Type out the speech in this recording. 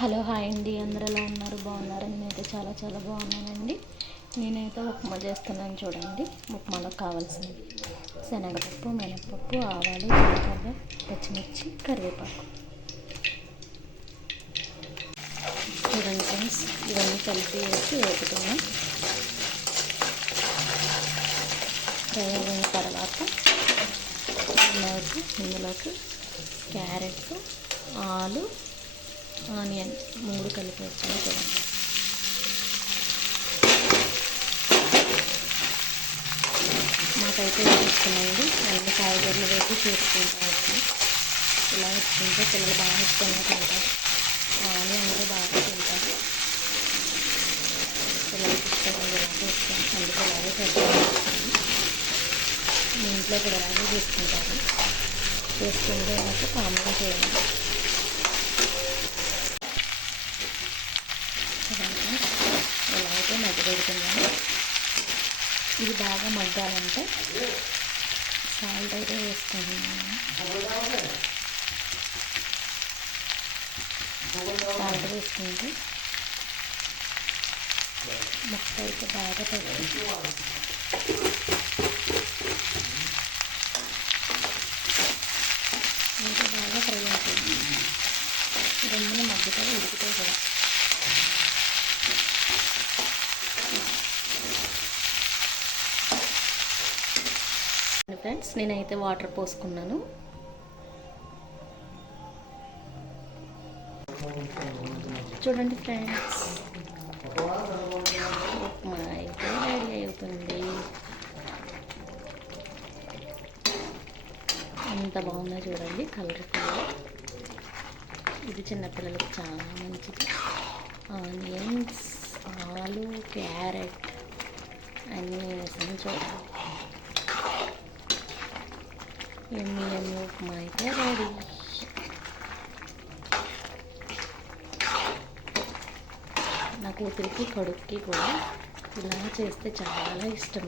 Hello hi అండి, అందరూ ఎలా ఉన్నారు? బాగున్నారా? నేనైతే చాలా చాలా బాగున్నానండి. నేనైతే ఉప్మా చేస్తున్నాను చూడండి. ఉప్మాలో కావాల్సింది శనగపప్పు, మినపప్పు, ఆవాలు, జీలకర్ర, పచ్చిమిర్చి, కరివేపాకు. చూడండి ఫ్రెండ్స్, ఇవన్నీ కలిపి వేసి వేపుతున్నాం. ఫ్రై అయిన తర్వాత ఇందులోకి క్యారెట్, ఆలు, ఆనియన్ 3 కలిపి వచ్చాయి చూడండి. మాకైతే ఇస్తున్నాయండి, అన్ని కాయగూరలు వేసి చేసుకుంటారు. ఇలా వచ్చుకుంటే పిల్లలు బాగా ఇష్టంగా తింటారు. ఆలు అంటే బాగా తింటారు. పిల్లలకి ఇష్టంగా ఇలా చేస్తాను, అందుకే ఇలాగే చేస్తాను. మీ ఇంట్లో కూడా ఇలాగే చేసుకుంటారు. చేసుకుంటే నాకు కామన్గా చేయండి. ఎలా అయితే మధ్య పెడుతున్నాను. ఇది బాగా మగ్గాలంటే సాల్ట్ అయితే వేసుకుంటున్నాను. సాల్ట్ వేసుకుంటే ముక్క అయితే బాగా పడుతుంది. ఇంకా బాగా ఫ్రై అవుతుంది. రెండు మగ్గుతాయి, ఉడుకుతాయి కూడా. ఫ్రెండ్స్, నేనైతే వాటర్ పోసుకున్నాను. చూడండి ఫ్రెండ్స్, ఉప్మా అయితే రెడీ అవుతుంది. ఎంత బాగుందో చూడండి, కలర్ఫుల్గా. ఇది చిన్నపిల్లలకి చాలా మంచిది. ఆనియన్స్, ఆలు, క్యారెట్ అన్నీ వేసాను చూడండి. ఎమ్మి ఎమ్మి ఉప్మా అయితే రెడీ. నా కూతురికి, కొడుక్కి కూడా ఇలా చేస్తే చాలా ఇష్టం.